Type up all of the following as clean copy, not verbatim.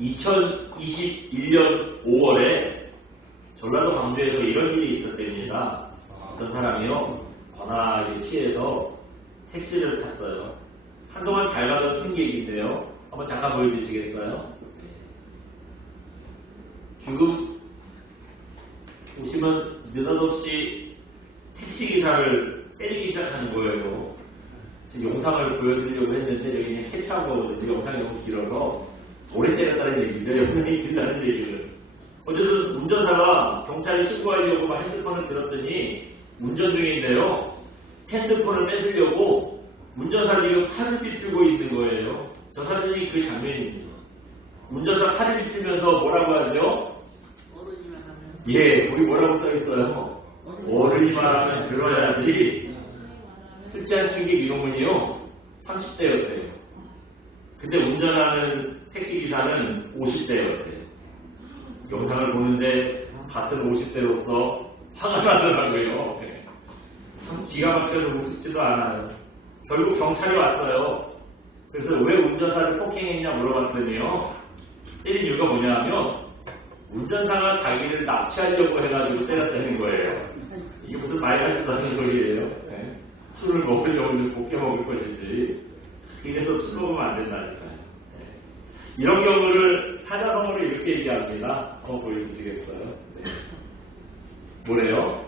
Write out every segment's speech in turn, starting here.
2021년 5월에 전라도 광주에서 이런 일이 있었답니다. 어떤 사람이요, 번화하게 피해서 택시를 탔어요. 한동안 잘 가던 승객인데요. 한번 잠깐 보여주시겠어요? 지금 보시면 느닷없이 택시기사를 때리기 시작하는 거예요. 지금 영상을 보여드리려고 했는데 여기 그냥 캐치한 거거든요. 영상이 너무 길어서 오래 때렸다는 얘기죠. 영상이 길다는 얘기는. 어쨌든 운전사가 경찰에 신고하려고 막 핸드폰을 들었더니 운전 중인데요. 핸드폰을 뺏으려고 운전사 지금 팔을 비틀고 있는 거예요. 저 사진이 그 장면입니다. 운전사 팔을 비틀면서 뭐라고 하죠? 어른이만 하면. 예, 우리 뭐라고 써있어요? 어른이 말하면 들어야지. 실제한 승객 이동훈이요 30대였대요. 근데 운전하는 택시기사는 50대였대요. 영상을 보는데 같은 50대로서 화가 나더라고요. 참 기가 막혀서 우습지도 않아요. 결국 경찰이 왔어요. 그래서 왜 운전사를 폭행했냐 물어봤더니요, 때린 이유가 뭐냐면 운전사가 자기를 납치하려고 해가지고 때렸다는 거예요. 이게 무슨 말 같지도 않은 소리예요. 네. 술을 먹으려고 곱게 먹을 것이지. 그래서 술 먹으면 안 된다니까요. 네. 이런 경우를 사자성어로 이렇게 얘기합니다. 한번 보여주시겠어요? 네. 뭐래요?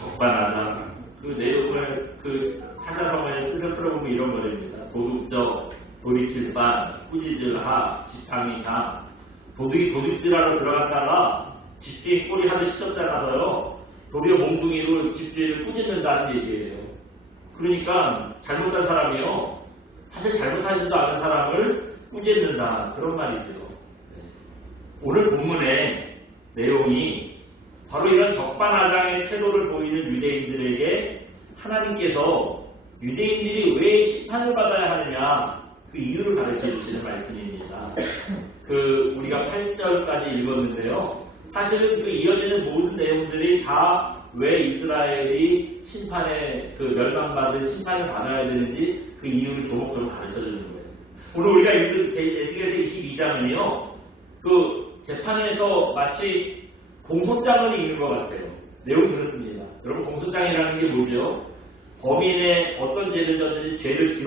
적반하장. 그 내용을 그 사자성어의 뜻을 풀어보면 이런 거랍니다. 도둑적, 도리칠반, 꾸짖을하, 지팡이장. 도둑이 도둑질하러 들어갔다가 집주인 꼬리 하듯이 찢었잖아요. 도리어 몽둥이로 집주인을 꾸짖는다는 얘기예요. 그러니까 잘못한 사람이요, 사실 잘못하지도 않은 사람을 꾸짖는다, 그런 말이죠. 오늘 본문의 내용이 바로 이런 적반하장의 태도를 보이는 유대인들에게 하나님께서 유대인들이 왜 심판을 받아야 하느냐, 그 이유를 가르쳐 주시는 말씀입니다. 우리가 8절까지 읽었는데요. 사실은 그 이어지는 모든 내용들이 다 왜 이스라엘이 심판에 멸망받을 심판을 받아야 되는지 그 이유를 조목조목 가르쳐 주는 거예요. 오늘 우리가 읽은 에스겔서 22장은요, 그 재판에서 마치 공소장을 읽는 것 같아요. 내용이 그렇습니다. 여러분, 공소장이라는 게 뭐죠? 범인의 어떤 죄를 졌는지 죄를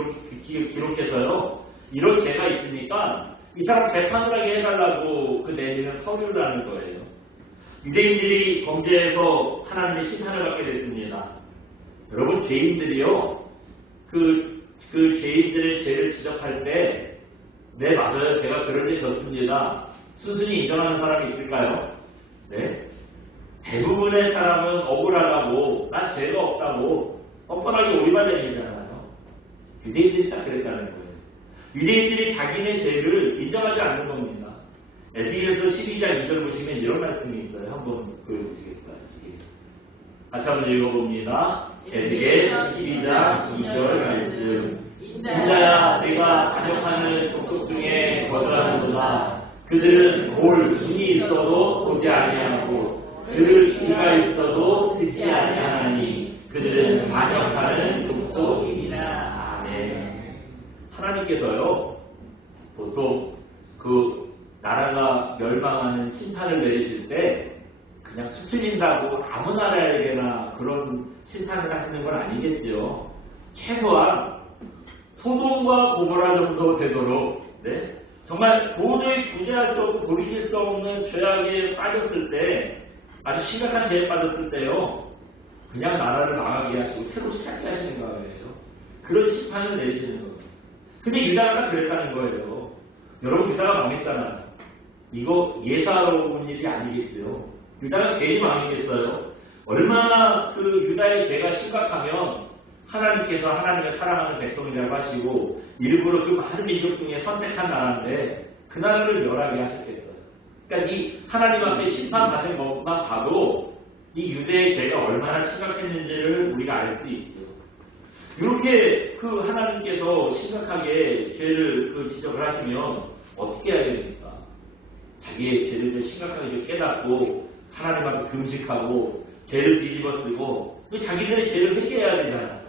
기록해서요, 이런 죄가 있으니까 이 사람 재판을 하게 해달라고 내리는 서류를 하는 거예요. 유대인들이 범죄해서 하나님의 심판을 받게 됐습니다. 여러분, 죄인들이요, 그 죄인들의 죄를 지적할 때, 네, 맞아요, 제가 그럴 때 졌습니다, 순순히 인정하는 사람이 있을까요? 네. 대부분의 사람은 억울하다고, 난 죄가 없다고 뻔뻔하게 오리발내리잖아요. 유대인들이 딱 그랬다는 거예요. 유대인들이 자기네 죄를 인정하지 않는 겁니다. 에스겔서 12장 2절 보시면 이런 말씀이 있어요. 한번 보여주시겠어요? 같이 한번 읽어봅니다. 에스겔 12장 2절 말씀. 인자야, 내가 반역하는 족속 중에 거절하는구나. 그들은 볼 눈이 있어도 보지 아니하고 들을 귀가 있어도 듣지 아니하나니 그들은 반역하는 족속이니라. 아멘. 하나님께서요, 보통 나라가 멸망하는 심판을 내리실 때 그냥 수틀린다고 아무 나라에게나 그런 심판을 하시는 건 아니겠죠. 최소한 소돔과 고모라 정도 되도록, 네? 정말 도저히 구제할 수 없고 돌이킬 수 없는 죄악에 빠졌을 때, 아주 심각한 죄에 빠졌을 때요, 그냥 나라를 망하게 하시고 새로 시작해 하시는 거예요. 그런 심판을 내리시는 거예요. 근데 유다가 그랬다는 거예요. 여러분, 유다가 망했잖아요. 이거 예사로 온 일이 아니겠죠. 유다가 괜히 망했겠어요. 얼마나 유다의 죄가 심각하면 하나님께서 하나님을 사랑하는 백성이라고 하시고 일부러 그 많은 민족 중에 선택한 나라인데 그 나라를 멸하게 하셨겠어요. 그러니까 이 하나님 앞에 심판받은 것만 봐도 이 유대의 죄가 얼마나 심각했는지를 우리가 알 수 있죠. 이렇게 하나님께서 심각하게 죄를 지적을 하시면 어떻게 해야 됩니까? 자기의 죄를 심각하게 깨닫고 하나님 앞에 금식하고 죄를 뒤집어 쓰고 자기들의 죄를 회개해야 되잖아요.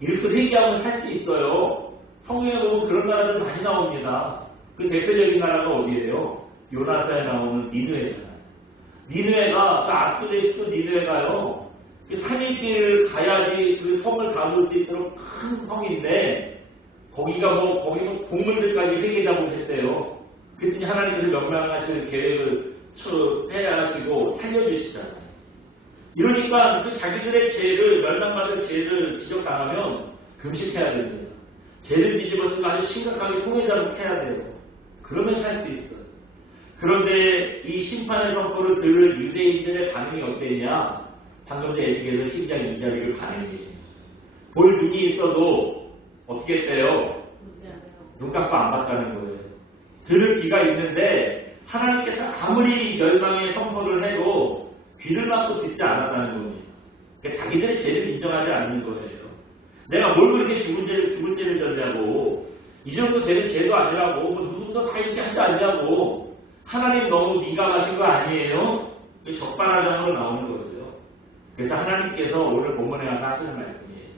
이렇게 회개하면 살 수 있어요. 성경에 보면 그런 나라들 많이 나옵니다. 그 대표적인 나라가 어디예요? 요나서에 나오는 니느웨잖아요. 니느웨가, 그 아스르의 수도 니느웨가요, 그 산일길을 가야지 그 성을 가볼 수 있도록 큰 성인데, 거기는 동물들까지 회개 잡으셨대요. 그랬더니 하나님께서 명령하실 계획을 해하시고 살려주시잖아요. 이러니까 그 자기들의 죄를, 멸망받을 죄를 지적당하면 금식해야 됩니다. 죄를 뒤집어쓰고 아주 심각하게 통회자로 해야 돼요. 그러면 살 수 있어요. 그런데 이 심판의 선포를 들을 유대인들의 반응이 어땠냐? 방금 전에 에스겔서 12장 2절을 반응이 볼 눈이 있어도 어떻게 했대요? 눈 감고 안 봤다는 거예요. 들을 귀가 있는데 하나님께서 아무리 멸망의 선포를 해도 귀를 막고 듣지 않았다는 겁니다. 그러니까 자기들의 죄를 인정하지 않는 거예요. 내가 뭘 그렇게 죽을 죄를 졌냐고, 이 정도 되는 죄도 아니라고, 뭐 누구도 다 이렇게 하지 않냐고, 하나님 너무 민감하신 거 아니에요? 적반하장으로 나오는 거죠. 그래서 하나님께서 오늘 본문에 가서 하시는 말씀이에요.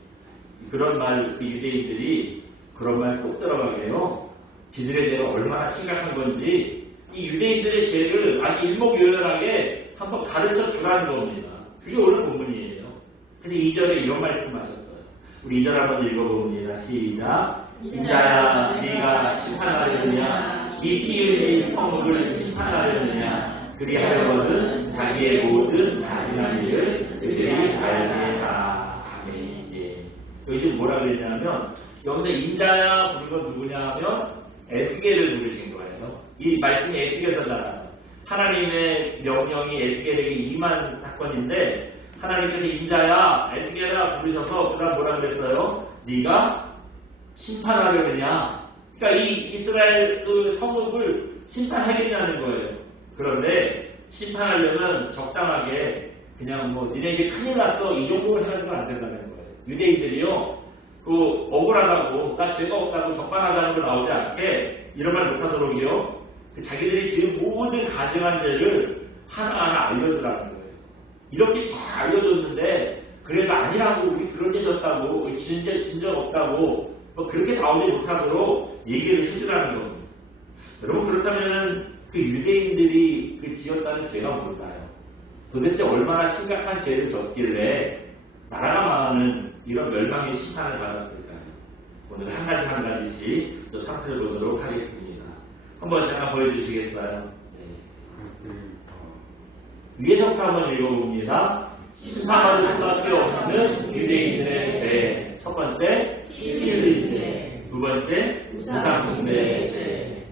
그런 말, 그 유대인들이 그런 말 꼭 들어가게요. 지들의 죄가 얼마나 심각한 건지 이 유대인들의 죄를 아주 일목요연하게 한번 가르쳐 주라는 겁니다. 그게 오늘 본문이에요. 근데 2절에 이런 말씀하셨어요. 우리 2절 한번 읽어봅니다. 시작. 인자야 네가 심판하려느냐, 이 피 흘린 성읍을 심판하려느냐, 그리하여는 자기의 모든 잔인한 일을 그들이 알게 하라. 아멘. 예. 여기 지금 뭐라 그랬냐면, 여기서 인자야 부른 건 누구냐 하면 에스겔을 부르신 거예요. 이 말씀이 에스겔서잖아요. 하나님의 명령이 에스겔에게 임한 사건인데, 하나님께서 인자야 에스겔아 부르셔서 그 다음 뭐라 그랬어요? 네가 심판하려느냐. 그러니까 이 이스라엘 그 성읍을 심판하겠냐는 거예요. 그런데 심판하려면 적당하게 그냥 뭐 니네 이제 큰일 났어 이 정도로 해가지고는 안 된다는 거예요. 유대인들이요, 그 억울하다고, 나 죄가 없다고 적반하장으로 나오지 않게 이런 말 못하도록이요, 그 자기들이 지금 모든 가증한 죄를 하나하나 알려주라는 거예요. 이렇게 다 알려줬는데 그래도 아니라고, 우리 그런 죄 졌다고, 진정 없다고 뭐 그렇게 나오지 못하도록 얘기를 해주라는 겁니다. 여러분, 그렇다면 그 유대인들이 그 지었다는 죄가 뭘까요? 도대체 얼마나 심각한 죄를 졌길래 나라가 망하는 이런 멸망의 심판을 받았을까요? 오늘 한 가지씩 또 살펴보도록 하겠습니다. 한번 잠깐 보여주시겠어요? 네. 위에서부터 한번 읽어봅니다. 심판받을 수밖에 없는 유대인들의 죄. 첫 번째, 피를 죄. 두 번째, 우상숭배의 죄.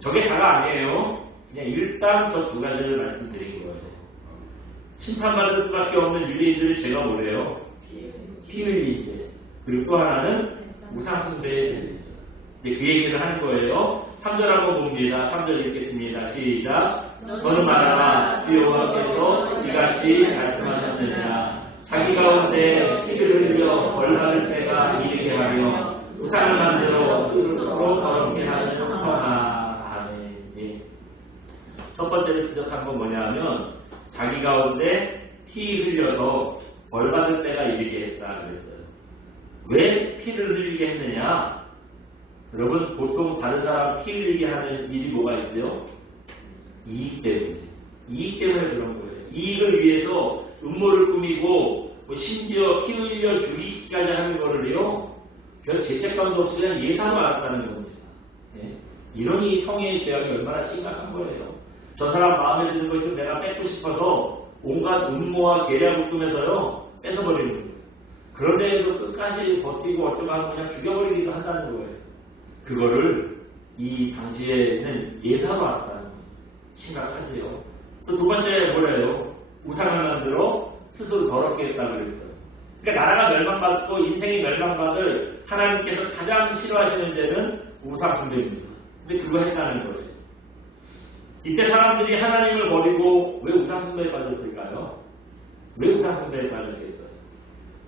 저게 다가 아니에요. 그냥 일단 저 두 가지를 말씀드린 거예요. 심판받을 수밖에 없는 유대인들의 죄가 뭐래요? 피 흘린 죄. 그리고 또 하나는 우상숭배의 죄. 그 얘기를 하는 거예요. 3절 한번 봅니다. 3절 읽겠습니다. 시작. 너는 말하라. 주 여호와께서 이같이 말씀하셨느냐. 자기 가운데 피를 흘려 벌받을 때가 이르게 하며 우상을 만들어 스스로 더럽게 하는 천하. 아멘. 예. 첫 번째로 지적한 건 뭐냐면, 자기 가운데 피 흘려서 벌받을 때가 이르게 했다 그랬어요. 왜 피를 흘리게 했느냐? 여러분, 보통 다른 사람 피 흘리게 하는 일이 뭐가 있어요? 이익 때문에. 이익 때문에 그런 거예요. 이익을 위해서 음모를 꾸미고, 뭐 심지어 피 흘려 죽이기까지 하는 거를요, 별 죄책감도 없이 그냥 예상을 알았다는 겁니다. 네. 이러니 성의 죄악이 얼마나 심각한 거예요. 저 사람 마음에 드는 거 있으면 내가 뺏고 싶어서 온갖 음모와 계략을 꾸며서요, 뺏어버리는 거예요. 그런데도 끝까지 버티고 어쩌고 하고 그냥 죽여버리기도 한다는 거예요. 그거를 이 당시에는 예사로 알았다는 거예요. 심각하지요. 또 두 번째 뭐래요? 우상을 만들어 스스로 더럽게 했다고 그랬어요. 그러니까 나라가 멸망받고 인생이 멸망받을 하나님께서 가장 싫어하시는 죄는 우상숭배입니다. 근데 그거 했다는 거예요. 이때 사람들이 하나님을 버리고 왜 우상숭배에 빠졌을까요? 왜 우상숭배에 빠졌겠어요?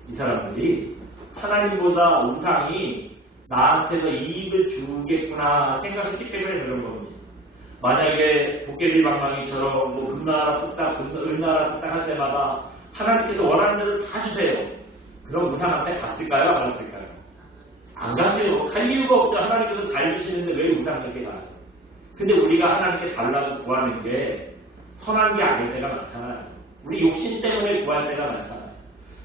이 사람들이 하나님보다 우상이 나한테서 이익을 주겠구나 생각했기 때문에 그런 겁니다. 만약에 도깨비방망이처럼 뭐 금나라 뚝딱, 은나라 뚝딱 할 때마다 하나님께서 원하는 대로 다 주세요. 그럼 우상한테 갔을까요? 안 갔을까요? 안 가세요. 갈 이유가 없죠. 하나님께서 잘 주시는데 왜 우상에게 가요? 근데 우리가 하나님께 달라고 구하는 게 선한 게 아닐 때가 많잖아요. 우리 욕심 때문에 구할 때가 많잖아요.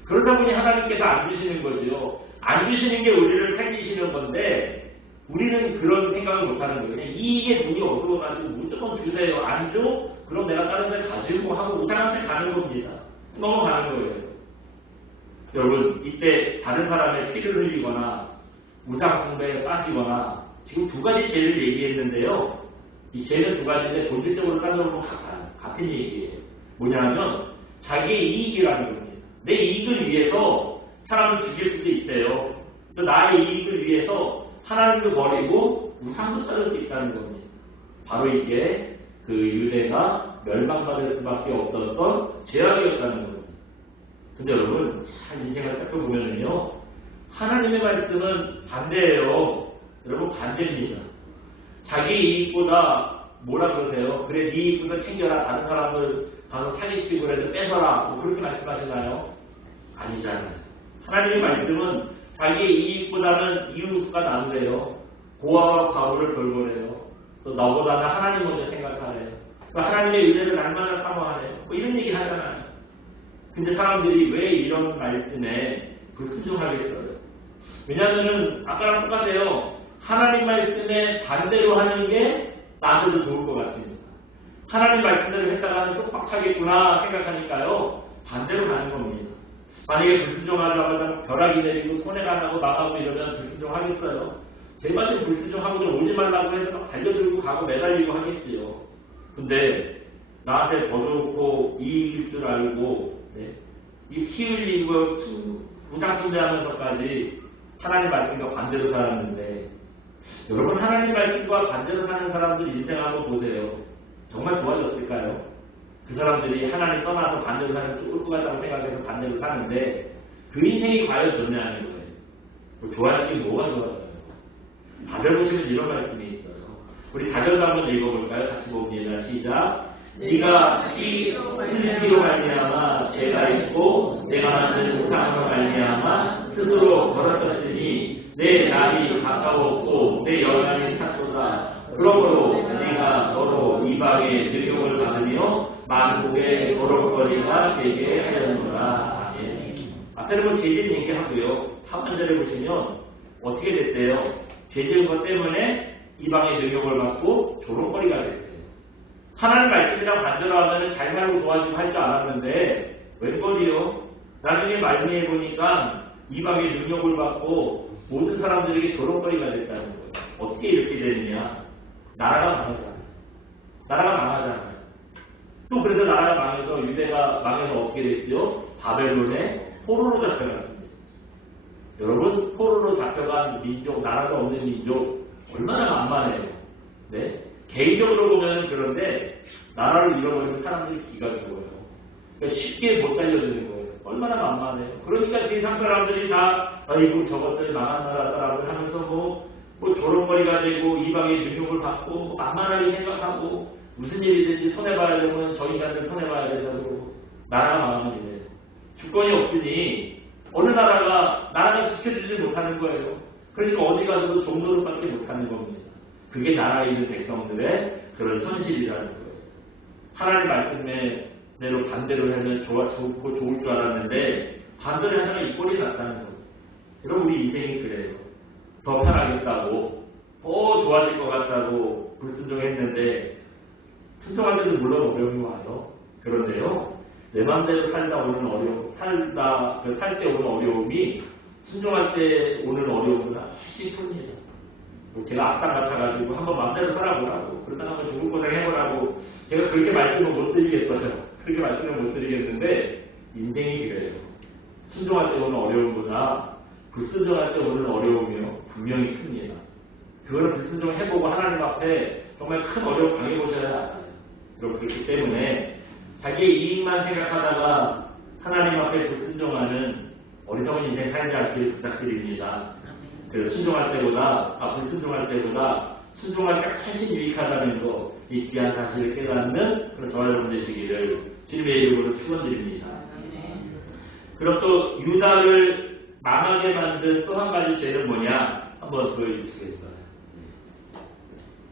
그러다 보니 하나님께서 안 주시는 거죠. 안 주시는 게 우리를 살리시는 건데 우리는 그런 생각을 못하는 거예요. 그냥 이익에 눈이 어두워가지고 무조건 주세요. 안 줘? 그럼 내가 다른 데 가지고 하고 우상한테 가는 겁니다. 넘어가는 거예요. 여러분 이때 다른 사람의 피를 흘리거나 우상 숭배에 빠지거나 지금 두 가지 죄를 얘기했는데요. 이 죄는 두 가지인데 본질적으로 따져보면 같은 얘기예요. 뭐냐면 자기의 이익이라는 겁니다. 내 이익을 위해서 사람을 죽일 수도 있대요. 또 나의 이익을 위해서 하나님도 버리고 우상도 따를 수 있다는 겁니다. 바로 이게 그 유대가 멸망받을 수밖에 없었던 죄악이었다는 겁니다. 근데 여러분 참 인생을 살펴보면요 하나님의 말씀은 반대예요. 여러분 반대입니다. 자기 이익보다 뭐라 그러세요? 그래 네 이익부터 챙겨라. 다른 사람을 가서 사기치고 그래도 뺏어라. 뭐 그렇게 말씀하시나요? 아니잖아요. 하나님의 말씀은 자기의 이익보다는 이웃가 나누래요. 고아와 과부를 돌보래요. 또 너보다는 하나님 먼저 생각하래요. 또 하나님의 은혜를 날마다 사모하래요. 뭐 이런 얘기 하잖아요. 근데 사람들이 왜 이런 말씀에 불순종하겠어요? 왜냐하면 아까랑 똑같아요. 하나님 말씀에 반대로 하는 게 나한테도 좋을 것 같으니까. 하나님 말씀대로 했다가는 쪽박차겠구나 생각하니까요. 반대로 가는 겁니다. 만약에 불순종하자마자 벼락이 내리고 손해가 나고 망하고 이러면 불순종하겠어요? 제발 좀 불순종하고 좀 오지 말라고 해서 막 달려들고 가고 매달리고 하겠지요. 근데 나한테 더 좋고 이익일 줄 알고 이 피 흘리고 우상숭배하면서까지 하나님 말씀과 반대로 살았는데 여러분 하나님 말씀과 반대로 사는 사람들 인생 한번 보세요. 정말 좋아졌을까요? 그 사람들이 하나님 떠나서 반대로 사는 게 옳고 같다고 생각해서 반대로 사는데 그 인생이 과연 좋냐는 거예요. 좋아지긴 뭐가 좋아져요? 다들 보시면 이런 말씀이 있어요. 우리 다들 한번 읽어볼까요? 같이 봅니다. 시작. 네가 피 흘리기로 말미암아 죄가 있고 내가 만든 우상으로 말미암아 스스로 걸어졌으니 내 날이 가까웠고 내 영향이 찼도다. 그러므로 네가 너로 이방의 능욕을 받으며 만국의 거룩거리가 되게 하였노라. 앞에는 뭐 죄진 얘기하고요. 하반절에 보시면 어떻게 됐대요? 죄 지은 것 때문에 이방의 능욕을 받고 조롱거리가 됐대요. 하나님 말씀이랑 반대로 하면 잘 살고 도와주고 할 줄 알았는데 웬걸이요? 나중에 말미해보니까 이방의 능욕을 받고 모든 사람들에게 조롱거리가 됐다는 거예요. 어떻게 이렇게 되느냐? 나라가 망하잖아요. 나라가 망하잖아요. 또 그래서 나라가 망해서 유대가 망해서 어떻게 됐죠? 바벨론에 포로로 잡혀갔습니다. 여러분 포로로 잡혀간 민족, 나라가 없는 민족 얼마나 만만해요. 네? 개인적으로 보면 그런데 나라를 잃어버리면 사람들이 기가 죽어요. 그러니까 쉽게 못 살려주는 거예요. 얼마나 만만해요. 그러니까 세상 사람들이 다 아이고 저것들 망한 나라 사람들 하면서 뭐 조롱거리가 되고 이방의 능욕을 받고 만만하게 생각하고 무슨 일이든지 손해봐야 되면 저 인간들 손해봐야 되고 나라가 망하는 일이에요. 주권이 없으니 어느 나라가 지켜주지 못하는 거예요. 그러니까 어디 가서도 종노릇밖에 못하는 겁니다. 그게 나라에 있는 백성들의 그런 현실이라는 거예요. 하나님 말씀대로 반대로 하면 좋고 좋을 줄 알았는데 반대로 하다가 이 꼴이 났다는 거예요. 그럼 우리 인생이 그래요. 더 편하겠다고 더 좋아질 것 같다고 불순종했는데 순종할 때도 물론 어려움이 와요. 그런데요. 내 마음대로 살 때 오는 어려움이 순종할 때 오는 어려움보다 훨씬 큽니다. 제가 악당 같아가지고 한번 마음대로 살아보라고 그러다가 한번 죽을 고생 해보라고 제가 그렇게 말씀을 못 드리겠어요. 그렇게 말씀을 못 드리겠는데 인생이 그래요. 순종할 때 오는 어려움보다 불순종할 때 오는 어려움이요 분명히 큽니다. 그거를 불순종을 해보고 하나님 앞에 정말 큰 어려움 당해보셔야 알아요. 그렇기 때문에 자기의 이익만 생각하다가 하나님 앞에 불순종하는 어리석은 인생 살지 않기를 부탁드립니다. 그래서 불순종할 때보다 순종할 때 훨씬 유익하다는 거, 이 귀한 사실을 깨닫는 그런 저와 여러분 되시기를 주님의 이름으로 축원드립니다. 그럼 또 유다를 망하게 만든 또 한 가지 죄는 뭐냐? 한번 보여주시겠어요?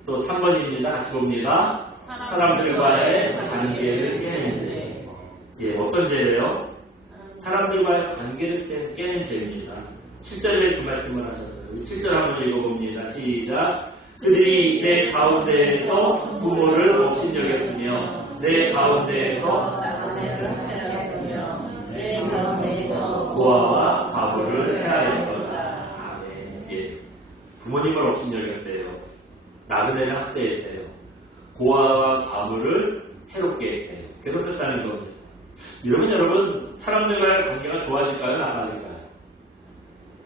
또 3번입니다. 같이 봅니다. 사람들과의 관계를 깨는 죄. 예, 어떤 죄예요? 사람들과의 관계를 깨는 죄입니다. 7절에 그 말씀을 하셨어요. 7절 한번 읽어봅니다. 시작. 그들이 내 가운데에서 부모를 업신여겼으며 내 가운데에서 고아와 과부를 해하였도다. 예, 부모님을 업신여겼대요. 나그네를 학대했대요. 고아와 과부를 해롭게 했대요. 괴롭혔다는 겁니다. 이러면 여러분 사람들과의 관계가 좋아질까요? 나빠질까요?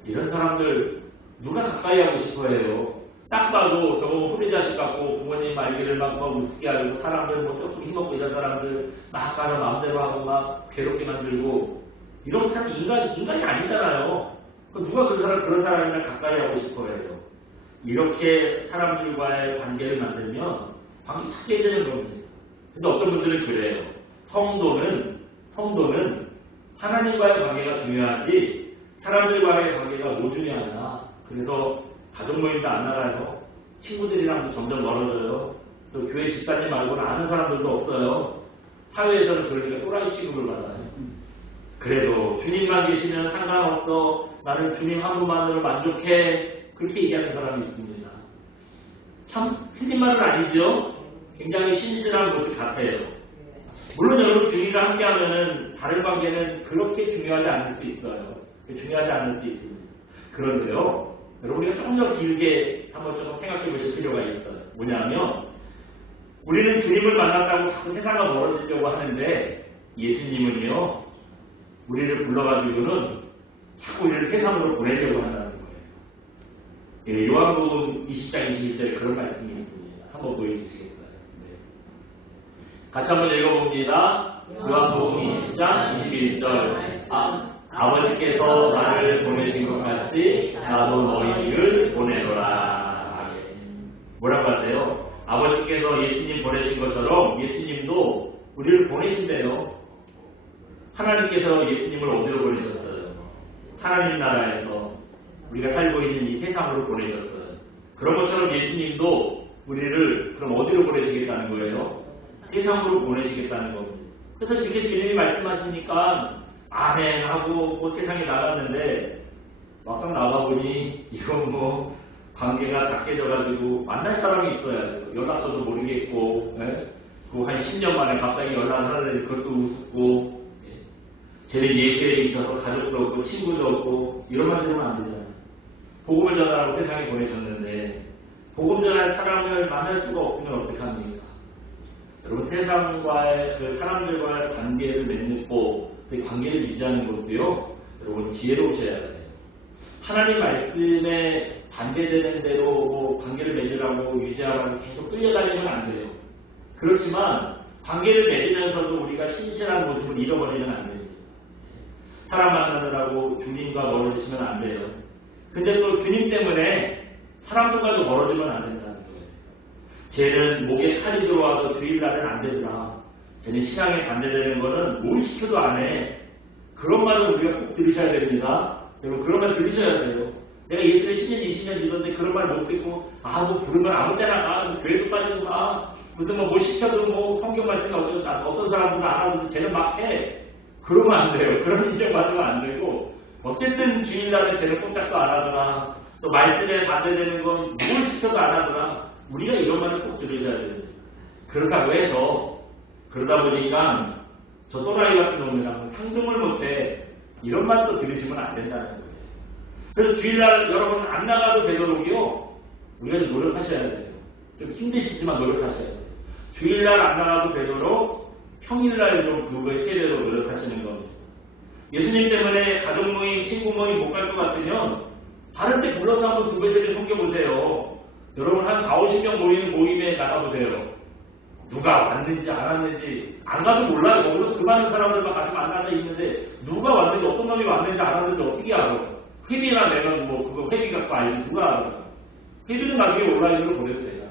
이런 사람들 누가 가까이 하고 싶어해요? 딱 봐도 저거 후리 자식 같고 부모님 말귀를 막 우습게 하고 사람들 뭐 조금 힘없고 이런 사람들 막 가서 마음대로 하고 막 괴롭게 만들고 이런 사람 인간이 아니잖아요. 누가 그런 사람이랑 가까이 하고 싶어해요? 이렇게 사람들과의 관계를 만들면 관계 탁 깨지는 겁니다. 근데 어떤 분들은 그래요. 성도는 하나님과의 관계가 중요하지 사람들과의 관계가 뭐 중요하냐. 그래서 가족 모임도 안 나가요. 친구들이랑도 점점 멀어져요. 또 교회 집사님 말고는 아는 사람들도 없어요. 사회에서는 그러니까 또라이 취급을 받아요. 그래도 주님만 계시면 상관없어. 나는 주님 한 분만으로 만족해. 그렇게 얘기하는 사람이 있습니다. 참 틀린 말은 아니죠. 굉장히 신실한 모습 같아요. 물론 여러분 주님과 함께하면은 다른 관계는 그렇게 중요하지 않을 수 있어요. 중요하지 않을 수 있습니다. 그런데요, 여러분 우리가 조금 더 길게 한번 좀 생각해 보실 필요가 있어요. 뭐냐면 우리는 주님을 만났다고 자꾸 세상과 멀어지려고 하는데 예수님은요 우리를 불러가지고는 자꾸 우리를 세상으로 보내려고 한다는 거예요. 예, 요한복음 20장 21절에 그런 말씀이 있습니다. 한번 보여주시겠어요? 네. 같이 한번 읽어봅니다. 요한복음 20장 21절. 아버지께서 나를 보내신 것 같이 나도 너희를 보내노라. 뭐라고 하세요? 아버지께서 예수님 보내신 것처럼 예수님도 우리를 보내신대요. 하나님께서 예수님을 어디로 보내셨어요? 하나님 나라에서 우리가 살고 있는 이 세상으로 보내셨어요. 그런 것처럼 예수님도 우리를 그럼 어디로 보내시겠다는 거예요? 세상으로 보내시겠다는 겁니다. 그래서 이렇게 주님이 말씀하시니까 아멘 하고 세상에 나갔는데 막상 나가보니 이건 뭐 관계가 다 깨져가지고 만날 사람이 있어야 돼요. 연락처도 모르겠고 그 한 10년 만에 갑자기 연락을 하는데 그것도 우습고 쟤는 예수에 있어서 가족도 없고 친구도 없고 이런만 되면 안 되잖아요. 복음을 전하라고 세상에 보내셨는데 복음 전할 사람을 만날 수가 없으면 어떡합니까? 여러분 세상과의 사람들과의 관계를 맺고 그 관계를 유지하는 것도요 여러분 지혜로우셔야 돼요. 하나님 말씀에 반대되는 대로 뭐 관계를 맺으라고 유지하라고 계속 끌려다니면 안 돼요. 그렇지만 관계를 맺으면서도 우리가 신실한 모습을 잃어버리면 안 돼요. 사람 만나느라고 주님과 멀어지시면 안 돼요. 근데 또 주님 때문에 사람들과도 멀어지면 안 된다는 거예요. 쟤는 목에 칼이 들어와도 주일날은 안 되더라. 쟤는 신앙에 반대되는 거는 뭘 시켜도 안 해. 그런 말을 우리가 꼭 들으셔야 됩니다. 여러분 그런 말 들으셔야 돼요. 내가 예수를 10년, 20년 믿었는데 그런 말 못 듣고 뭐 부르면 아무 때나 가. 교회도 빠지고 가. 무슨 뭐 시켜도 뭐 성경 말씀이 어떤 사람들은 안 하고 쟤는 막 해. 그러면 안 돼요. 그런 인정 받으면 안 되고 어쨌든 주일날은 쟤는 꼼짝도 안 하더라. 또 말씀에 반대되는 건 뭘 시켜도 안 하더라. 우리가 이런 말을 꼭 들으셔야 됩니다. 그렇다고 해서 그러다 보니까 저 또라이 같은 놈이랑 상종을 못해. 이런 말도 들으시면 안 된다는 거예요. 그래서 주일날 여러분 안 나가도 되도록요 우리가 좀 노력하셔야 돼요. 좀 힘드시지만 노력하셔야 돼요. 주일날 안 나가도 되도록 평일날 좀 그거에 세례로 노력하시는 겁니다. 예수님 때문에 가족 모임, 친구 모임 못 갈 것 같으면 다른 데 불러서 한번 두 배째를 섬겨보세요. 여러분 한 4, 50명 모이는 모임에 나가보세요. 누가 왔는지 안 왔는지 안 가도 몰라요. 거기서 그 많은 사람들만 같이 만나서 있는데 누가 왔는지 어떤 놈이 왔는지 안 왔는지 어떻게 알아요? 회비나 내면 뭐 그거 회비 갖고 알지 누가 알아요? 회비는 나중에 온라인으로 보내도 돼요.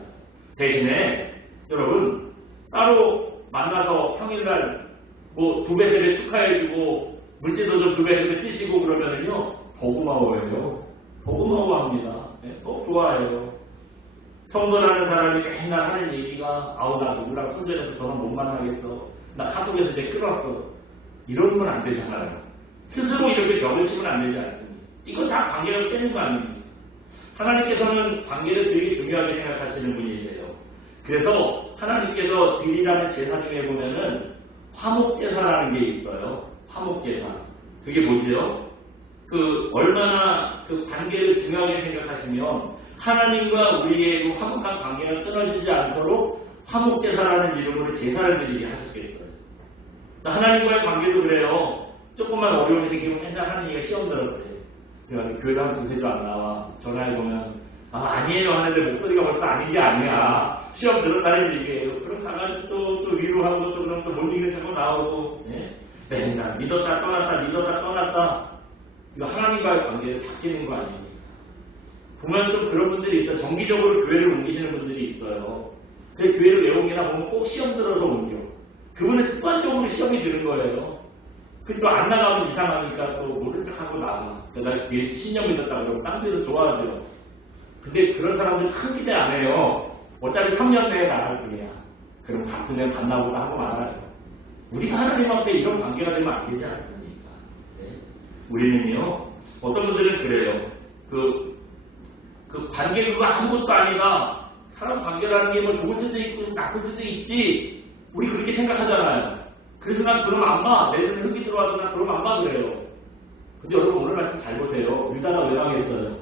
대신에 여러분 따로 만나서 평일날 뭐 두 배 세배 축하해주고 물질도 좀 두 배 세배 뛰시고 그러면은요 더 고마워해요. 더 고마워합니다. 좋아해요. 성도라는 사람이 맨날 하는 얘기가 아우 나 누구랑 손절해서 저는 못 만나겠어. 나 카톡에서 이제 끌었어. 이런 건 안 되잖아요. 스스로 이렇게 벽을 치면 안 되지 않습니까? 이건 다 관계가 깨는 거 아닙니까? 하나님께서는 관계를 되게 중요하게 생각하시는 분이세요. 그래서 하나님께서 드리라는 제사 중에 보면은 화목제사라는 게 있어요. 화목제사. 그게 뭐지요? 얼마나 관계를 중요하게 생각하시면 하나님과 우리의 그 화목한 관계가 끊어지지 않도록 화목제사라는 이름으로 제사를 드리게 하셨겠어요. 하나님과의 관계도 그래요. 조금만 어려움이 생기면 맨날 하나님이 시험 들었어요. 교회도 한 두세 주 안 나와. 전화해보면 아니에요 하는데 목소리가 벌써 아닌 게 아니야. 시험 들었다는 얘기예요. 그럼 가가지고 또 위로하고 또 그럼 또 못 이기는 자꾸 나오고 맨날 믿었다 떠났다. 이거 하나님과의 관계를 바뀌는 거 아닙니까? 보면 좀 그런 분들이 있어요. 정기적으로 교회를 옮기시는 분들이 있어요. 근데 교회를 왜 옮기나 보면 꼭 시험 들어서 옮겨. 그분은 습관적으로 시험이 드는 거예요. 그 또 안 나가면 이상하니까 또 모른 척하고 나가. 나 뒤에 신념 믿었다 그러고 딴 데도 좋아하죠. 근데 그런 사람들 큰 기대 안 해요. 어차피 3년 내에 나갈 뿐이야. 그럼 같으면 만나보고 하고 말아요. 우리가 하나님 앞에 이런 관계가 되면 안 되지 않습니까? 우리는요, 어떤 분들은 그래요. 그 관계 그거 아무것도 아니다. 사람 관계라는 게 뭐 좋을 수도 있고 나쁠 수도 있지. 우리 그렇게 생각하잖아요. 그래서 난 그럼 안 봐. 내 눈에 흙이 들어와도 난 그럼 안 봐 그래요. 근데 여러분 오늘 말씀 잘 보세요. 유다가 왜 망했어요?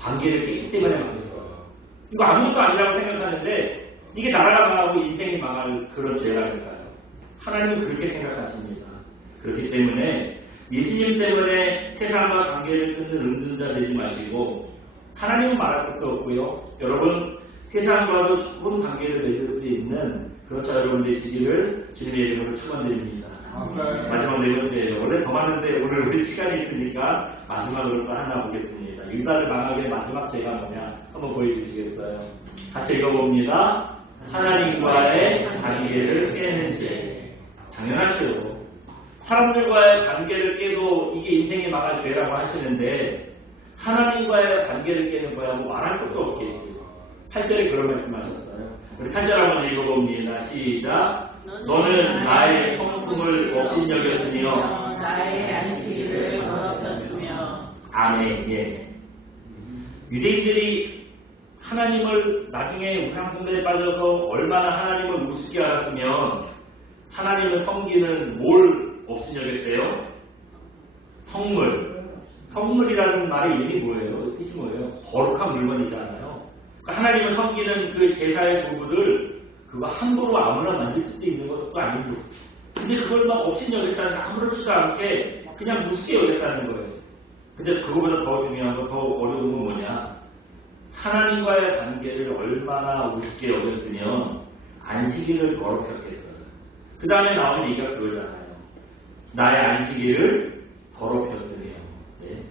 관계를 깨기 때문에 망했어요. 이거 아무것도 아니라고 생각하는데 이게 나라가 망하고 인생이 망할 그런 죄라니까요. 하나님은 그렇게 생각하십니다. 그렇기 때문에 예수님 때문에 세상과 관계를 끊는 은둔자 되지 마시고 하나님은 말할 것도 없고요. 여러분 세상과도 좋은 관계를 맺을 수 있는 그런 자 여러분 되시기를 주님의 이름으로 축원드립니다. 마지막 네 번째예요. 원래 더 많은데 오늘 우리 시간이 있으니까 마지막으로 또 하나 보겠습니다. 유다를 망하게 마지막 죄가 뭐냐 한번 보여주시겠어요? 같이 읽어봅니다. 하나님과의 관계를 깨는 죄. 당연하죠. 사람들과의 관계를 깨도 이게 인생이 망할 죄라고 하시는데 하나님과의 관계를 깨는 거야 뭐 말할 것도 없겠지. 8절에 그런 말씀하셨어요. 우리 8절 한번 읽어봅니다. 시작. 너는 나의 성품을 업신여겼으며 나의 안식일을 더럽혔으며. 아멘. 예. 유대인들이 하나님을 나중에 우상숭배에 빠져서 얼마나 하나님을 우습게 알았으면 하나님을 섬기는 뭘 업신여겼대요? 성물. 성물이라는 말의 의미 뭐예요? 뜻이 뭐예요? 거룩한 물건이잖아요. 하나님을 섬기는 그 제사의 도구를 그거 함부로 아무나 만들 수도 있는 것도 아니고 근데 그걸 막 업신여겼다는 아무렇지도 않게 그냥 무섭게 여겼다는 거예요. 근데 그거보다 더 중요한 거, 더 어려운 건 뭐냐? 하나님과의 관계를 얼마나 우습게 여겼으면 안식일을 거룩했겠어요. 그 다음에 나오는 얘기가 그거잖아요. 나의 안식일을 거룩했으며. 네.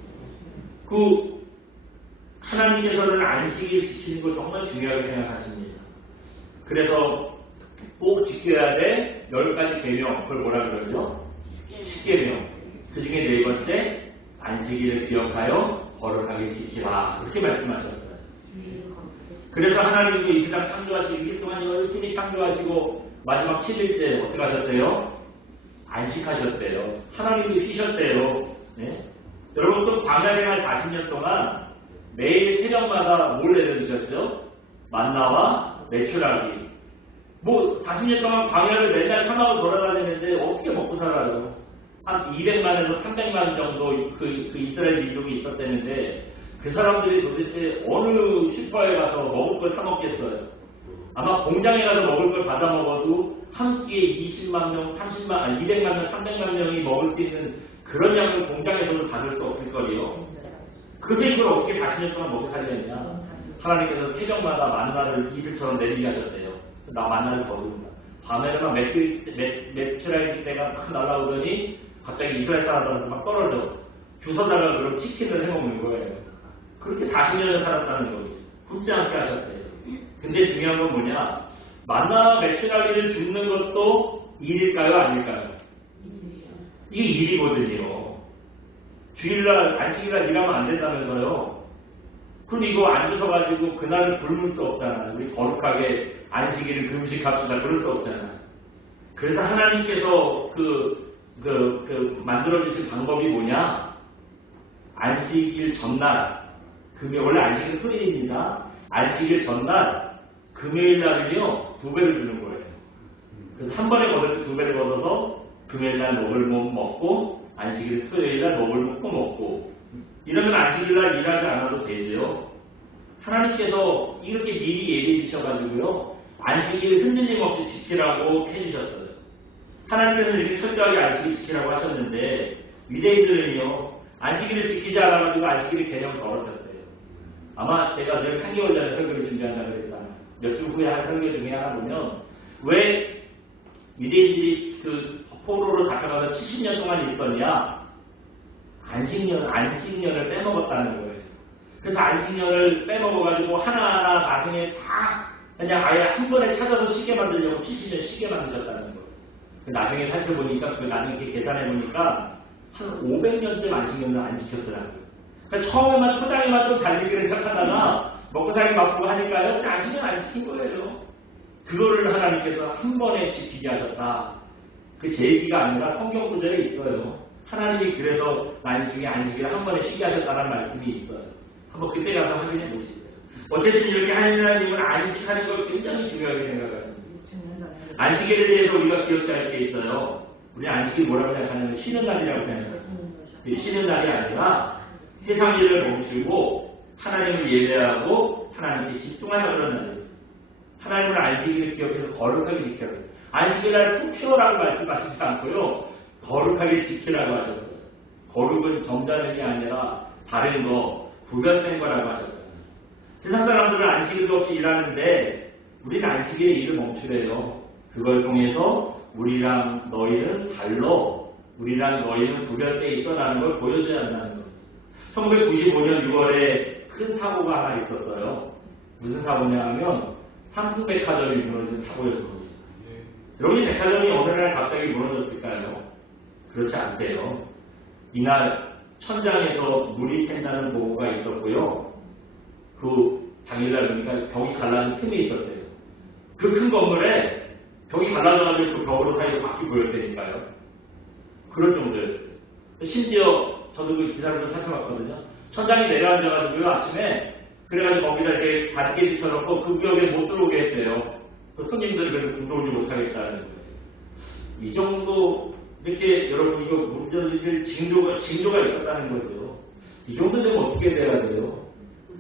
하나님께서는 안식일 지키는 걸 정말 중요하게 생각하십니다. 그래서 꼭 지켜야 돼 10가지 계명. 그걸 뭐라 그러죠? 10계명. 그 중에 네 번째 안식일을 기억하여 거룩하게 지키라. 그렇게 말씀하셨어요. 그래서 하나님도 이 세상 창조하시고 이렇게 동안 열심히 창조하시고 마지막 7일째 어떻게 하셨대요? 안식하셨대요. 하나님도 쉬셨대요. 네? 여러분 또 광야생활 40년 동안 매일 새벽마다 뭘 내려주셨죠? 만나와 메추라기. 40년 동안 광야를 맨날 산하고 돌아다니는데 어떻게 먹고 살아요? 한 200만에서 300만 정도 그 이스라엘 민족이 있었다는데 그 사람들이 도대체 어느 슈퍼에 가서 먹을 걸 사 먹겠어요? 아마 공장에 가서 먹을 걸 받아 먹어도 한 끼에 20만 명, 200만 명, 300만 명이 먹을 수 있는 그런 양을 공장에서도 받을 수 없을 거리요. 그게 이걸 어떻게 40년 동안 먹고 살겠냐? 하나님께서 새벽마다 만나를 이슬처럼 내리게 하셨대요. 나 만나를 거둔다. 밤에는 막 메추라기 때가 막 날아오더니 갑자기 이스라엘 사람들한테 막 떨어져. 주워다가 그런 치킨을 해먹는 거예요. 그렇게 40년을 살았다는 거죠. 굶지 않게 하셨대요. 근데 중요한 건 뭐냐? 만나 메추라기를 줍는 것도 일일까요? 아닐까요? 이게 일이거든요. 주일날, 안식일날 일하면 안 된다면서요. 그럼 이거 앉으셔가지고 그날은 굶을 수 없잖아. 우리 거룩하게 안식일을 금식합시다. 그럴 수 없잖아. 그래서 하나님께서 만들어주신 방법이 뭐냐? 안식일 전날, 원래 안식일은 토요일입니다. 안식일 전날, 금요일 날은요, 2배를 주는 거예요. 그래서 한 번에 걷어서 2배를 걷어서, 금요일 날 먹을 못 먹고, 안식일 토요일 날 먹을 또 먹고, 이러면 안식일 날 일하지 않아도 되죠. 하나님께서 이렇게 미리 예비해 주셔가지고요, 안식일 흔들림 없이 지키라고 해주셨어요. 하나님께서는 이렇게 철저하게 안식일 지키라고 하셨는데, 유대인들은요, 안식일을 지키지 않아가지고 안식일 개념을 더럽혔어요. 아마 제가 늘 3개월 전에 설교를 준비한다고 그랬잖아요. 몇 주 후에 한 설교 중에 하나 보면, 왜 유대인들이 포로로 잡혀가서 70년 동안 있었냐? 안식년을 빼먹었다는 거예요. 그래서 안식년을 빼먹어가지고 하나하나 나중에 다 그냥 아예 한 번에 찾아서 쉬게 만들려고 70년 쉬게 만드셨다는 거예요. 나중에 살펴보니까, 나중에 계산해보니까 한 500년쯤 안식년을 안 지켰더라고요. 그러니까 처음에만 초장에만 좀 잘 지키는 척하다가 먹고 살기 바쁘고 하니까요, 안식년 안 지킨 거예요. 그거를 하나님께서 한 번에 지키게 하셨다. 그 제 얘기가 아니라 성경 구절에 있어요. 하나님이 그래서 나중에 안식일을 한 번에 쉬게 하셨다는 말씀이 있어요. 한번 그때 가서 확인해 보시죠. 어쨌든 이렇게 하나님은 안식하는 걸 굉장히 중요하게 생각하십니다. 안식일에 대해서 우리가 기억해야 할 게 있어요. 우리 안식일 뭐라고 생각하냐면 쉬는 날이라고 생각해요. 쉬는 날이 아니라 세상 일을 멈추고 하나님을 예배하고 하나님께 집중하자 그런 날이에요. 하나님을 안식일을 기억해서 거룩하게 지켜야 돼요. 안식일날 푹 쉬어라고 말씀하시지 않고요. 거룩하게 지키라고 하셨어요. 거룩은 점잖은 게 아니라 다른 거, 구별된 거라고 하셨어요. 세상 사람들은 안식일도 없이 일하는데 우리는 안식일에 일을 멈추래요. 그걸 통해서 우리랑 너희는 달러, 우리랑 너희는 구별되어 있어라는 걸 보여줘야 한다는 거예요. 1995년 6월에 큰 사고가 하나 있었어요. 무슨 사고냐 하면 상품백화점이 무너진 사고였습니다. 여러분이 백화점이 어느 날 갑자기 무너졌을까요? 그렇지 않대요. 이날 천장에서 물이 샌다는 보고가 있었고요. 그 당일날 보니까 벽이 갈라진 틈이 있었대요. 그 큰 건물에 벽이 갈라져가지고 그 벽으로 사이로 바퀴 보였다니까요. 그런 정도였어요. 심지어 저도 그 기사를 좀 살펴봤거든요. 천장이 내려앉아가지고요, 아침에 그래가지고 거기다 이렇게 바지게 붙여놓고 그 벽에 못 들어오게 했대요. 그 손님들이 그래서 들어오지 못하겠다는 거예요. 이 정도 이렇게 여러분 이거 문제를 징조가 있었다는 거죠. 이 정도 되면 어떻게 돼야 돼요?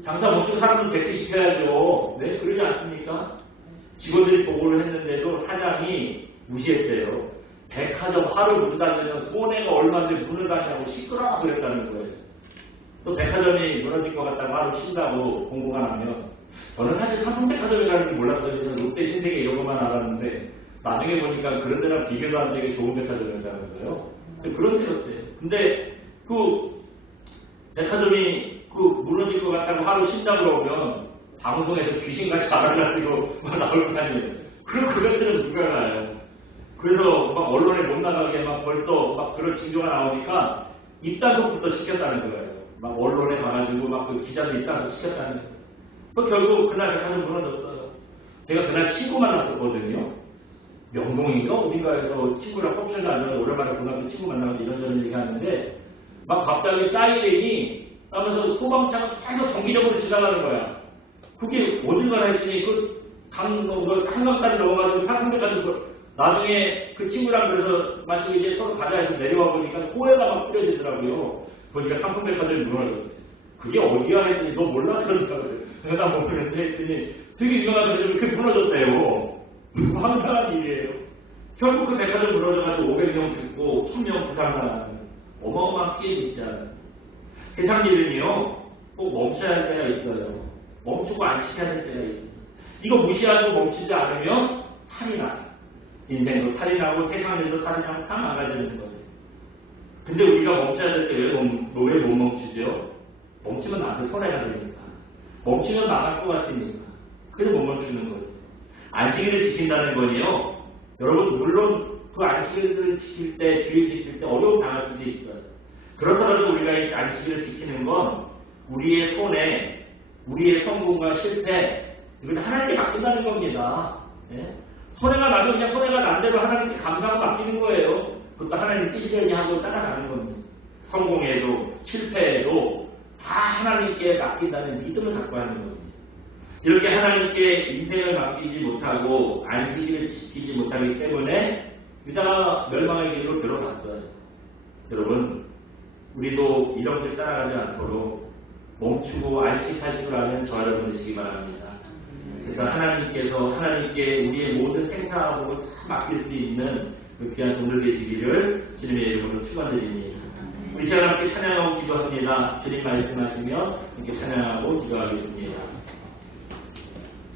장사 못하는 사람은 대피시켜야죠. 네, 그러지 않습니까? 직원들이 보고를 했는데도 사장이 무시했대요. 백화점 하루 문 닫으면 손해가 얼마인데 문을 닫냐고 시끄러워 그랬다는 거예요. 또 백화점이 무너질 것 같다고 하루 쉰다고 공고가 나면 저는 사실 삼성백화점이라는 게 몰랐어요. 그냥 롯데 신세계 이런 것만 알았는데 나중에 보니까 그런 데랑 비교도 안 되게 좋은 백화점이었다는 거예요. 그런 데였대요. 근데 그 백화점이 무너질 것 같다고 하루 쉰다고 그러면 방송에서 귀신같이 알아가지고 막 나올 거 아니에요. 그럼 그것들은 누가 알아요. 그래서 막 언론에 못 나가게 막 벌써 막 그런 징조가 나오니까 입단속부터 시켰다는 거예요. 막 언론에 가가지고 막 그 기자들 입단속 시켰다는 거예요. 결국 그날 백화점 무너졌어요. 제가 그날 친구 만났었거든요. 명동인가 어딘가에서 친구랑 커피숍에 앉아서 오랜만에 고등학교 친구 만나서 이런저런 얘기하는데 막 갑자기 사이렌이 하면서 소방차가 계속 정기적으로 지나가는 거야. 그게 어딘가 했더니 한강까지 넘어가지고 상승대까지 나중에 그 친구랑 그래서 마치고 이제 서로 가자 해서 내려와 보니까 호해가 막 뿌려지더라고요. 보니까 상품백화점이 무너졌어요. 그게 어디야 했더니 너 몰라? 그러더라고요. 내가 다 모르는데 했더니 되게 유명한 백화점이 그렇게 무너졌대요. 황당한 일이에요. 결국 그 백화점 무너져가지고 500명 죽고 1000명 부상당하는 어마어마한 피해 있잖아요. 세상 일은요 꼭 멈춰야 할 때가 있어요. 멈추고 안 시켜야 할 때가 있어요. 이거 무시하고 멈추지 않으면 탈이 나요. 인생도 탈이 나고 세상에도 탈이 나고 다 망가지는 거예요. 근데 우리가 멈춰야 될 때 왜 못 멈추죠? 멈추면 나한테 손해가 되니까. 멈추면 나갈 것 같으니까. 그래서 못 멈추는 거예요. 안식일을 지킨다는 건요. 여러분 물론 그 안식일을 지킬 때, 주일 지킬 때 어려움 당할 수도 있어요. 그렇더라도 우리가 이 안식일을 지키는 건 우리의 손에 우리의 성공과 실패, 이걸 하나님께 맡긴다는 겁니다. 예? 손해가 나면 그냥 손해가 난 대로 하나님께 감사하고 맡기는 거예요. 그것도 하나님 뜻이려니 하고 따라가는 겁니다. 성공해도 실패해도 다 하나님께 맡긴다는 믿음을 갖고 하는 겁니다. 이렇게 하나님께 인생을 맡기지 못하고 안식일을 지키지 못하기 때문에 유다가 멸망의 길로 들어갔어요. 여러분, 우리도 이런 길 따라가지 않도록 멈추고 안식할 줄 아는 저와 여러분 되시기 바랍니다. 그래서 하나님께 우리의 모든 생사하고 다 맡길 수 있는 그 귀한 종들 되시기를 주님의 이름으로 축원드립니다. 우리 시간 함께 찬양하고 기도합니다. 주님 말씀하시며 함께 찬양하고 기도하겠습니다.